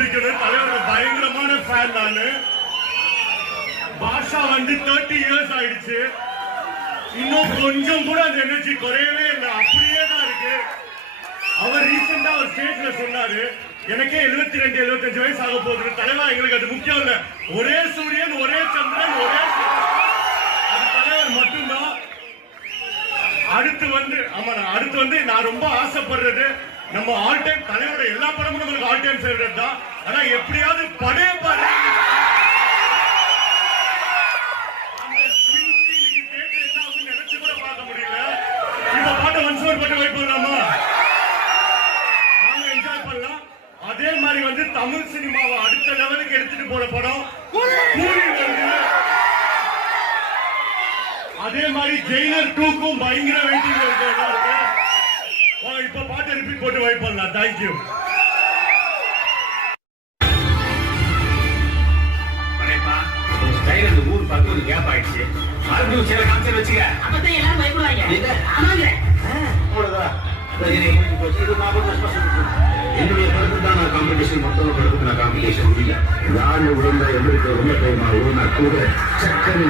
பிடிக்கணும். தலைவரோட பயங்கரமான ஃபேன் நானு. பாஷா வந்து 30 இயர்ஸ் ஆயிடுச்சு. இன்னும் கொஞ்சம் கூட அந்த எனர்ஜி குறையவே இல்லை, அப்படியே தான் இருக்கு. அவர் ரீசெண்டா ஒரு ஸ்டேஜ்ல சொன்னாரு, எனக்கே 72-75 வயசு ஆக போகுது தலைவா, எங்களுக்கு அது முக்கியம் இல்ல, ஒரே சூரியன் ஒரே சந்திரன் ஒரே அது தலைவர் மட்டும்தான். அடுத்து வந்து நான் ரொம்ப ஆசைப்படுறது, நம்ம ஆல் டைம் தலைவரோட எல்லா படமும் நம்மளுக்கு ஆல் டைம் ஃபேவரட் தான். ஆனா எப்படியாவது படைய பாரு அந்த ஸ்விங் சீனுக்கு கேட்டு என்ன ஆகும் நினைச்சு கூட பார்க்க முடியல. இந்த பாட்டை ஒன்ஸ் மோர் பாட்டு வெயிட் பண்ணலாமா? நாங்க என்ஜாய் பண்ணலாம். அதே மாதிரி வந்து தமிழ் சினிமாவை அடுத்த லெவலுக்கு எடுத்துட்டு போற படம் கூலி வருது. அதே மாதிரி ஜெயிலர் 2க்கும் பயங்கர வெயிட்டிங் இருக்கு. இப்ப பாட்டு ரிப்பீட் போட்டு வெயிட் பண்ணலாம். தேங்க்யூ. ஊர் பார்த்து ஒரு கேப் ஆயிடுச்சு. மறுபடியும் சில காமிச்சு வச்சுக்க, அப்பதான் எல்லாரும் பயப்படுவாங்க. என்னுடைய கருத்து தான் நான் காம்படிஷன், மொத்தம் கருத்து நான் காம்படிஷன் இல்லை. யாரு உடம்புல எங்களுக்கு ரொம்ப டைம் ஆகும், நான் கூட சக்கரை